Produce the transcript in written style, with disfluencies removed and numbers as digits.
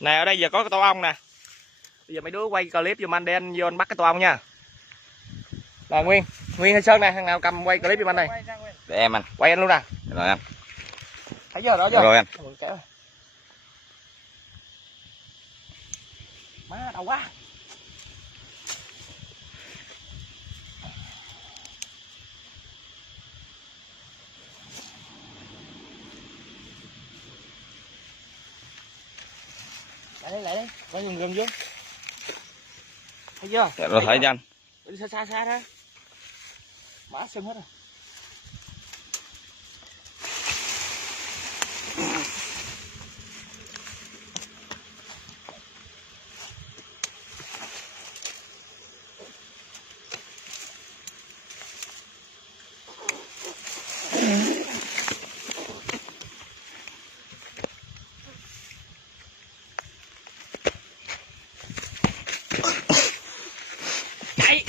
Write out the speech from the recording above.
Nè ở đây giờ có cái tổ ong nè. Bây giờ mấy đứa quay clip giùm anh để anh vô anh bắt cái tổ ong nha. Là Nguyên hay Sơn nè, thằng nào cầm quay clip giùm anh này. Để em anh. Quay anh luôn nè. Rồi anh. Thấy chưa đó chưa? Rồi anh. Má đau quá. Lại đây, quay gần vô. Thấy chưa? Dạ, rồi thấy chưa anh? Đi xa đó. Má sưng hết rồi. Chạy.